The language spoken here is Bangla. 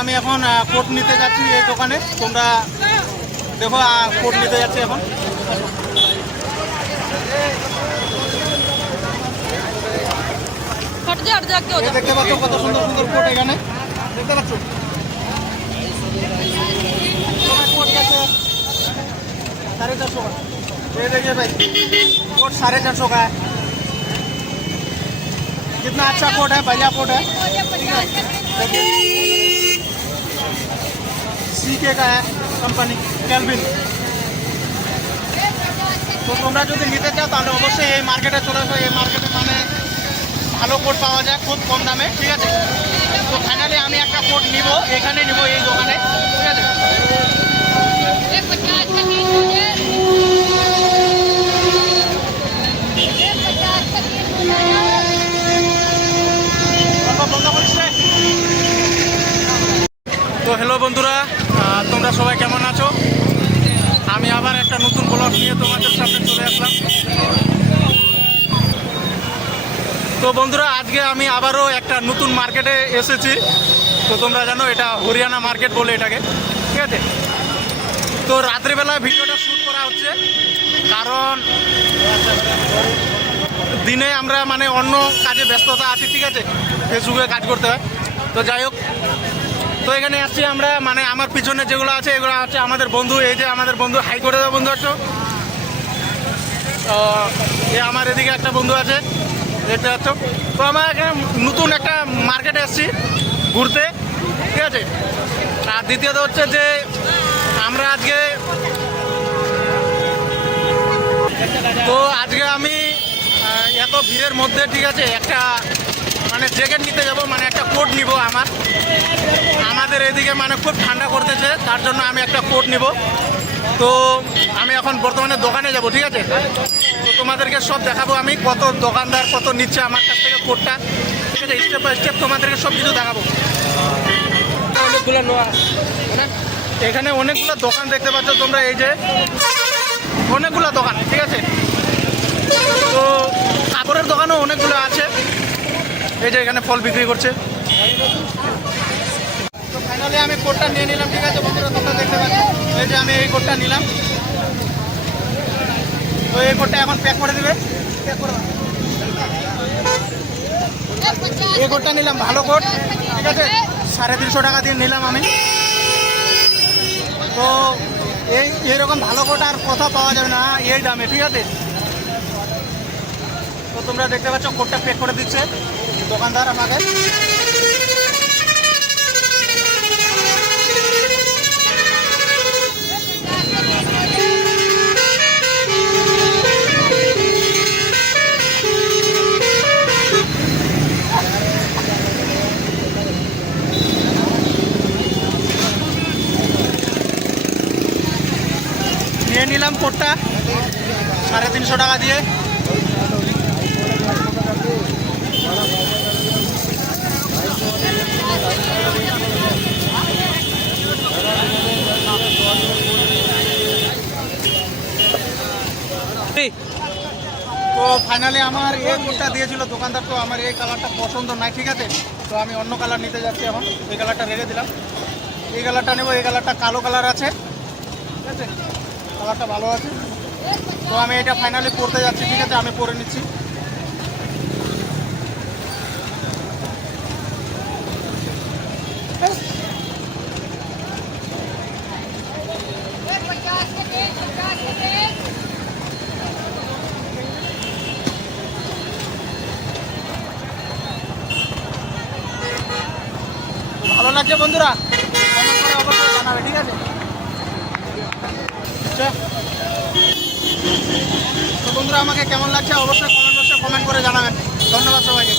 আমি এখন কোট নিতে যাচ্ছি এই দোকানে, তোমরা দেখো কোট নিতে যাচ্ছি এখন। দেখতে পাচ্ছ কত সুন্দর সুন্দর কোট এখানে দেখতে পাচ্ছ। साढ़े 400 का ये देखिए भाई, कोट 450 का है। कितना अच्छा कोट है, बढ़िया कोट है। सीके का है कंपनी कैलविन। तो তোমরা যদি নিতে চাও তাহলে অবশ্যই এই মার্কেটে চলে আসো। এই মার্কেটে মানে ভালো কোট পাওয়া যায় খুব কম দামে, ঠিক আছে। তো ফাইনালি আমি একটা কোট নিব, এখানে নিব এই দোকানে, ঠিক আছে। তো হ্যালো বন্ধুরা, তোমরা সবাই কেমন আছো? আমি আবার একটা নতুন ব্লগ নিয়ে তোমাদের সামনে চলে আসলাম। তো বন্ধুরা, আজকে আমি আবারও একটা নতুন মার্কেটে এসেছি। তো তোমরা জানো এটা হরিয়ানা মার্কেট বলে এটাকে, ঠিক আছে। তো রাত্রিবেলা ভিডিওটা শ্যুট করা হচ্ছে, কারণ দিনে আমরা মানে অন্য কাজে ব্যস্ততা আছি, ঠিক আছে, ফেসবুকে কাজ করতে হয়। তো যাই হোক, তো এখানে আসছি আমরা, মানে আমার পিছনে যেগুলো আছে এগুলো হচ্ছে আমাদের বন্ধু। এই যে আমাদের বন্ধু, হাই করে দেওয়া বন্ধু আছো। এ আমার এদিকে একটা বন্ধু আছে, দেখতে পাচ্ছ। তো আমরা এখানে নতুন একটা মার্কেটে এসেছি ঘুরতে, ঠিক আছে। আর দ্বিতীয়ত হচ্ছে যে আমরা আজকে আমি এত ভিড়ের মধ্যে, ঠিক আছে, একটা মানে জ্যাকেট নিতে যাব, মানে একটা কোট নিব। আমাদের এদিকে মানে খুব ঠান্ডা করতেছে, তার জন্য আমি একটা কোট নিব। তো আমি এখন বর্তমানে দোকানে যাব, ঠিক আছে। তো তোমাদেরকে সব দেখাবো আমি, কত দোকানদার কত নিচ্ছে আমার কাছ থেকে কোটটা, ঠিক আছে। স্টেপ বাই স্টেপ তোমাদেরকে সব কিছু দেখাবো। এখানে অনেকগুলো দোকান দেখতে পাচ্ছ তোমরা, এই যে অনেকগুলো দোকান, ঠিক আছে। তো কাপড়ের দোকানও অনেকগুলো আছে, এই যে এখানে ফল বিক্রি করছে। তো ফাইনালি আমি কোটটা নিয়ে নিলাম, ঠিক আছে বন্ধুরা, তোমরা দেখতে পাচ্ছ। এই যে আমি এই কোটটা নিলাম, তো এই কোটটা এখন প্যাক করে দেবে, প্যাক করে দেবে। এই কোটটা নিলাম, ভালো কোট, ঠিক আছে, 350 টাকা দিয়ে নিলাম আমি। তো এইরকম ভালো কোট আর কোথাও পাওয়া যাবে না এই দামে, ঠিক আছে। তো তোমরা দেখতে পাচ্ছ কোটটা প্যাক করে দিচ্ছে দোকানদার আমাকে। নিয়ে নিলাম কোটটা 350 টাকা দিয়ে। তো ফাইনালি আমার এই কোটটা দিয়েছিল দোকানদার, তো আমার এই কালারটা পছন্দ নাই, ঠিক আছে। তো আমি অন্য কালার নিতে যাচ্ছি এখন। এই কালারটা রেখে দিলাম, এই কালারটা নেব। এই কালারটা কালো কালার আছে, ঠিক আছে, কালারটা ভালো আছে। তো আমি এটা ফাইনালি পরতে যাচ্ছি, ঠিক আছে, আমি পরে নিচ্ছি। ভালো লাগছে বন্ধুরা, অবশ্যই জানাবে, ঠিক আছে। তো বন্ধুরা, আমাকে কেমন লাগছে অবশ্যই কমেন্ট বক্সে কমেন্ট করে জানাবেন। ধন্যবাদ সবাইকে।